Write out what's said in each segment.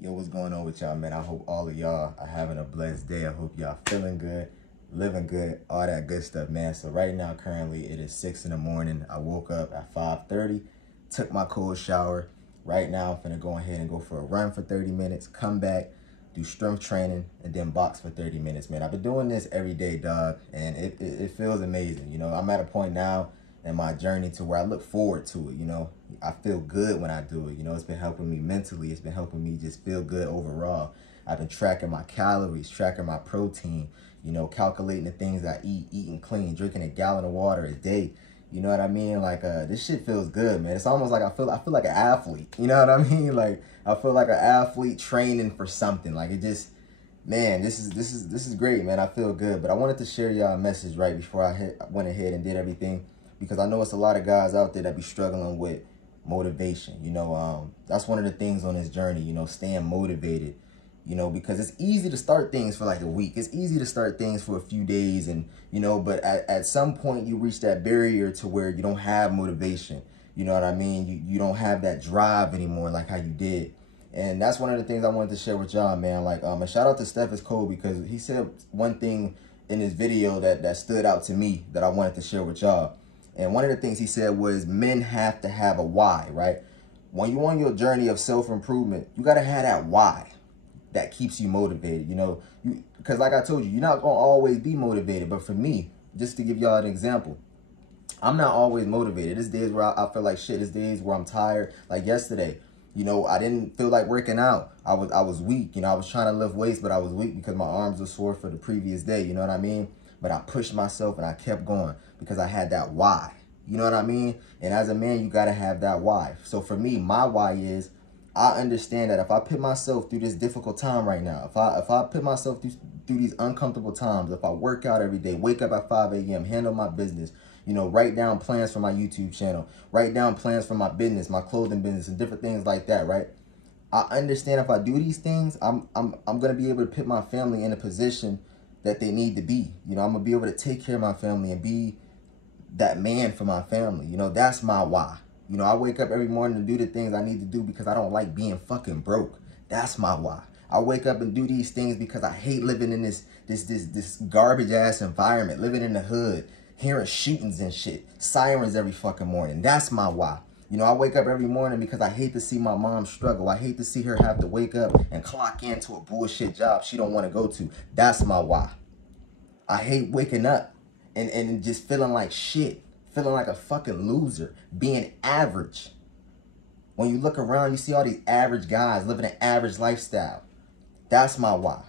Yo, what's going on with y'all, man? I hope all of y'all are having a blessed day. I hope y'all feeling good, living good, all that good stuff, man. So right now, currently, it is 6 in the morning. I woke up at 5:30, took my cold shower. Right now, I'm finna go ahead and go for a run for 30 minutes, come back, do strength training, and then box for 30 minutes, man. I've been doing this every day, dog, and it feels amazing. You know, I'm at a point now in my journey to where I look forward to it, you know. I feel good when I do it, you know. It's been helping me mentally. It's been helping me just feel good overall. I've been tracking my calories, tracking my protein, you know, calculating the things I eat, eating clean, drinking a gallon of water a day. You know what I mean? Like, this shit feels good, man. It's almost like I feel like an athlete. You know what I mean? Like, I feel like an athlete training for something. Like, it just, man, this is great, man. I feel good. But I wanted to share y'all a message right before I went ahead and did everything, because I know it's a lot of guys out there that be struggling with motivation. You know, that's one of the things on this journey, you know, staying motivated. You know, because it's easy to start things for like a week. It's easy to start things for a few days, and, you know, but at some point you reach that barrier to where you don't have motivation. You know what I mean? You don't have that drive anymore like how you did. And that's one of the things I wanted to share with y'all, man. Like, a shout out to Steph is Cole, because he said one thing in his video that stood out to me that I wanted to share with y'all. And one of the things he said was men have to have a why, right? When you're on your journey of self-improvement, you got to have that why that keeps you motivated, you know, because like I told you, you're not going to always be motivated. But for me, just to give y'all an example, I'm not always motivated. There's days where I feel like shit. There's days where I'm tired. Like yesterday, you know, I didn't feel like working out. I was weak. You know, I was trying to lift weights, but I was weak because my arms were sore for the previous day. You know what I mean? But I pushed myself and I kept going because I had that why. You know what I mean? And as a man, you got to have that why. So for me, my why is, I understand that if I put myself through this difficult time right now, if I put myself through these uncomfortable times, if I work out every day, wake up at 5 a.m., handle my business, you know, write down plans for my YouTube channel, write down plans for my business, my clothing business, and different things like that, right? I understand if I do these things, I'm going to be able to put my family in a position that they need to be. You know, I'm going to be able to take care of my family and be that man for my family. You know, that's my why. You know, I wake up every morning to do the things I need to do because I don't like being fucking broke. That's my why. I wake up and do these things because I hate living in this garbage ass environment, living in the hood, hearing shootings and shit, sirens every fucking morning. That's my why. You know, I wake up every morning because I hate to see my mom struggle. I hate to see her have to wake up and clock into a bullshit job she don't want to go to. That's my why. I hate waking up and just feeling like shit. Feeling like a fucking loser, being average. When you look around, you see all these average guys living an average lifestyle. That's my why.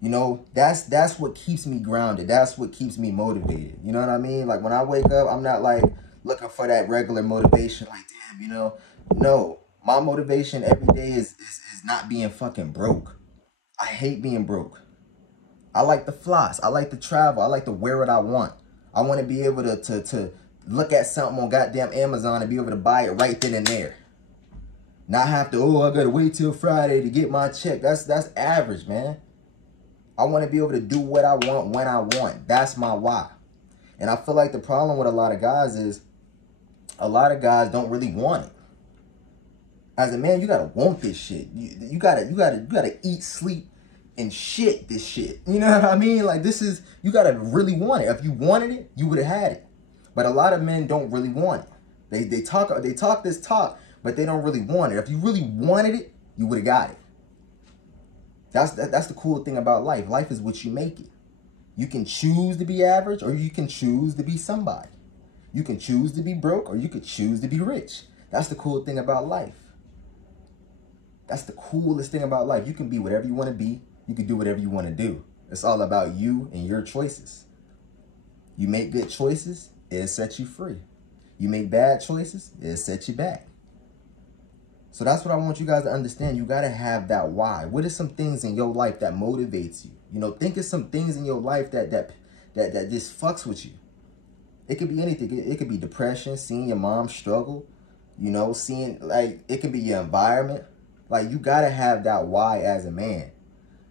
You know, that's what keeps me grounded. That's what keeps me motivated. You know what I mean? Like, when I wake up, I'm not like looking for that regular motivation. Like, damn, you know. No, my motivation every day is not being fucking broke. I hate being broke. I like to floss. I like to travel. I like to wear what I want. I want to be able to look at something on goddamn Amazon and be able to buy it right then and there. Not have to, I got to wait till Friday to get my check. That's average, man. I want to be able to do what I want when I want. That's my why. And I feel like the problem with a lot of guys is a lot of guys don't really want it. As a man, you got to want this shit. You got to eat, sleep, and shit this shit. You know what I mean? Like, this is, you gotta really want it. If you wanted it, you would have had it. But a lot of men don't really want it. They talk this talk, but they don't really want it. If you really wanted it, you would have got it. That's the cool thing about life. Life is what you make it. You can choose to be average, or you can choose to be somebody. You can choose to be broke, or you could choose to be rich. That's the cool thing about life. That's the coolest thing about life. You can be whatever you want to be. You can do whatever you want to do. It's all about you and your choices. You make good choices, it'll set you free. You make bad choices, it'll set you back. So that's what I want you guys to understand. You got to have that why. What are some things in your life that motivates you? You know, think of some things in your life that just fucks with you. It could be anything. It could be depression, seeing your mom struggle, you know, seeing, like, it could be your environment. Like, you got to have that why as a man.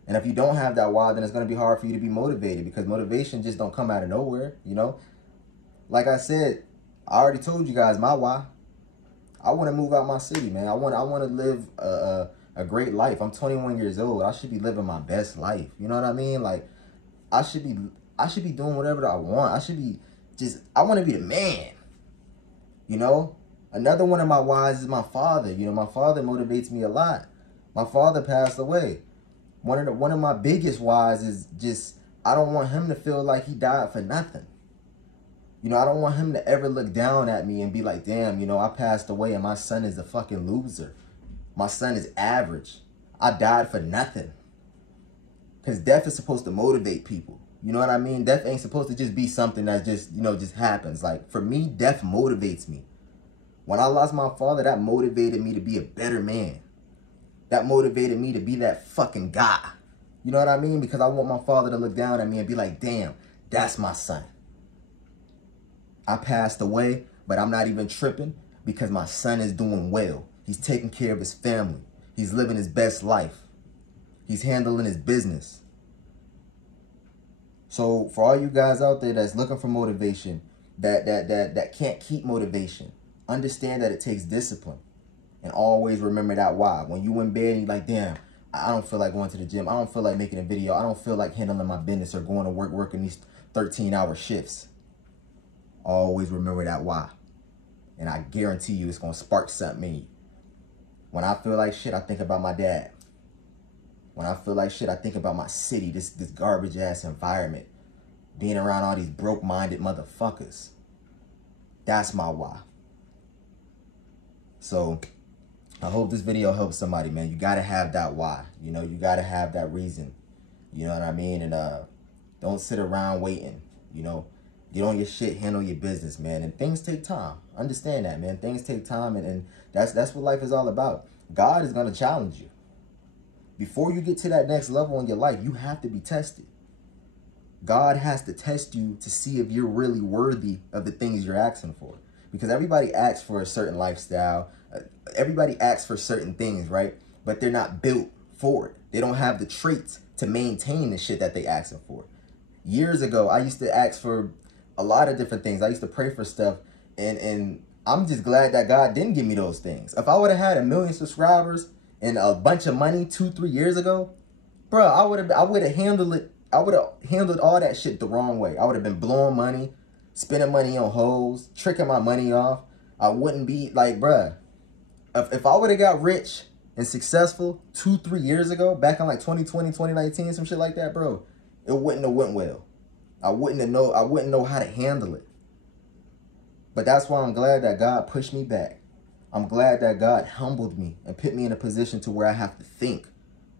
And if you don't have that why, then it's going to be hard for you to be motivated, because motivation just don't come out of nowhere, you know? Like I said, I already told you guys my why. I want to move out my city, man. I want to live a great life. I'm 21 years old. I should be living my best life. You know what I mean? Like, I should be doing whatever I want. I want to be the man. You know? Another one of my whys is my father. You know, my father motivates me a lot. My father passed away. One of my biggest whys is just, I don't want him to feel like he died for nothing. You know, I don't want him to ever look down at me and be like, damn, you know, I passed away and my son is a fucking loser. My son is average. I died for nothing. Because death is supposed to motivate people. You know what I mean? Death ain't supposed to just be something that just, you know, just happens. Like, for me, death motivates me. When I lost my father, that motivated me to be a better man. That motivated me to be that fucking guy. You know what I mean? Because I want my father to look down at me and be like, damn, that's my son. I passed away, but I'm not even tripping because my son is doing well. He's taking care of his family. He's living his best life. He's handling his business. So for all you guys out there that's looking for motivation, that can't keep motivation, understand that it takes discipline. And always remember that why. When you in bed and you're like, damn, I don't feel like going to the gym. I don't feel like making a video. I don't feel like handling my business or going to work, working these 13-hour shifts. Always remember that why. And I guarantee you it's going to spark something in you. When I feel like shit, I think about my dad. When I feel like shit, I think about my city, this garbage-ass environment. Being around all these broke-minded motherfuckers. That's my why. So, I hope this video helps somebody, man. You got to have that why. You know, you got to have that reason. You know what I mean? And don't sit around waiting, you know. Get on your shit, handle your business, man. And things take time. Understand that, man. Things take time, and that's what life is all about. God is going to challenge you. Before you get to that next level in your life, you have to be tested. God has to test you to see if you're really worthy of the things you're asking for. Because everybody asks for a certain lifestyle. Everybody asks for certain things, right? But they're not built for it. They don't have the traits to maintain the shit that they asking for. Years ago, I used to ask for a lot of different things. I used to pray for stuff, and I'm just glad that God didn't give me those things. If I would have had 1 million subscribers and a bunch of money 2-3 years ago, bro, I would have handled it. I would have handled all that shit the wrong way. I would have been blowing money, spending money on hoes, tricking my money off. I wouldn't be like, bruh, if I would have got rich and successful 2-3 years ago, back in like 2020, 2019, some shit like that, bro, it wouldn't have went well. I wouldn't know how to handle it. But that's why I'm glad that God pushed me back. I'm glad that God humbled me and put me in a position to where I have to think.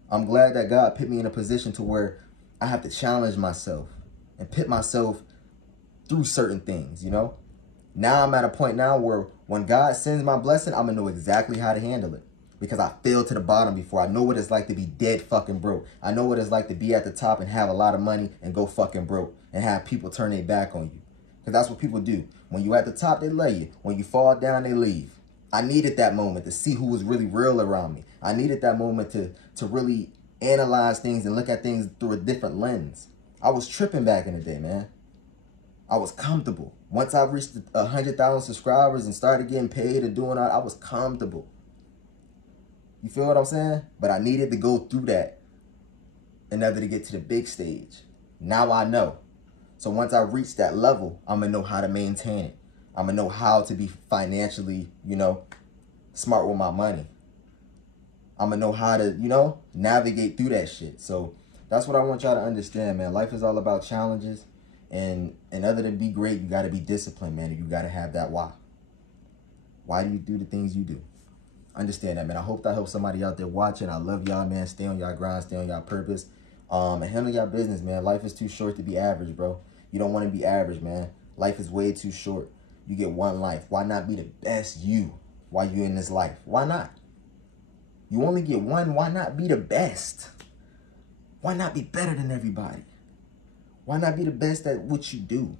I'm glad that God put me in a position to where I have to challenge myself and put myself through certain things, you know? Now I'm at a point now where when God sends my blessing, I'm going to know exactly how to handle it. Because I fell to the bottom before. I know what it's like to be dead fucking broke. I know what it's like to be at the top and have a lot of money and go fucking broke. And have people turn their back on you. Because that's what people do. When you at the top, they love you. When you fall down, they leave. I needed that moment to see who was really real around me. I needed that moment to really analyze things and look at things through a different lens. I was tripping back in the day, man. I was comfortable. Once I reached 100,000 subscribers and started getting paid and doing all, I was comfortable. You feel what I'm saying? But I needed to go through that in order to get to the big stage. Now I know. So once I reach that level, I'm going to know how to maintain it. I'm going to know how to be financially, you know, smart with my money. I'm going to know how to, you know, navigate through that shit. So that's what I want y'all to understand, man. Life is all about challenges. And in order to be great, you got to be disciplined, man. And you got to have that why. Why do you do the things you do? Understand that, man. I hope that helps somebody out there watching. I love y'all, man. Stay on y'all grind. Stay on y'all purpose. And handle your business, man. Life is too short to be average, bro. You don't want to be average, man. Life is way too short. You get one life. Why not be the best you while you're in this life? Why not? You only get one. Why not be the best? Why not be better than everybody? Why not be the best at what you do?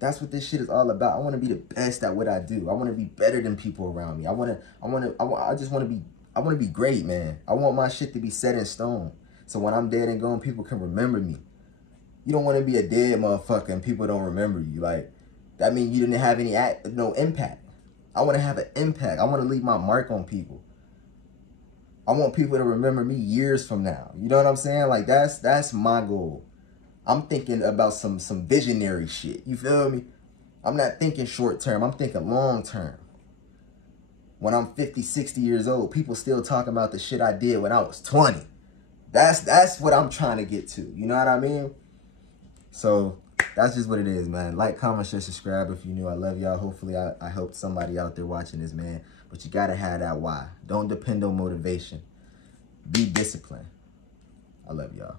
That's what this shit is all about. I want to be the best at what I do. I want to be better than people around me. I want to be great, man. I want my shit to be set in stone. So when I'm dead and gone, people can remember me. You don't want to be a dead motherfucker and people don't remember you. Like, that means you didn't have no impact. I want to have an impact. I want to leave my mark on people. I I want people to remember me years from now. You know what I'm saying? Like, that's my goal. I'm thinking about some visionary shit. You feel me? I'm not thinking short term. I'm thinking long term. When I'm 50, 60 years old, people still talking about the shit I did when I was 20. That's what I'm trying to get to. You know what I mean? So that's just what it is, man. Like, comment, share, subscribe if you're new. I love y'all. Hopefully I helped somebody out there watching this, man. But you got to have that why. Don't depend on motivation. Be disciplined. I love y'all.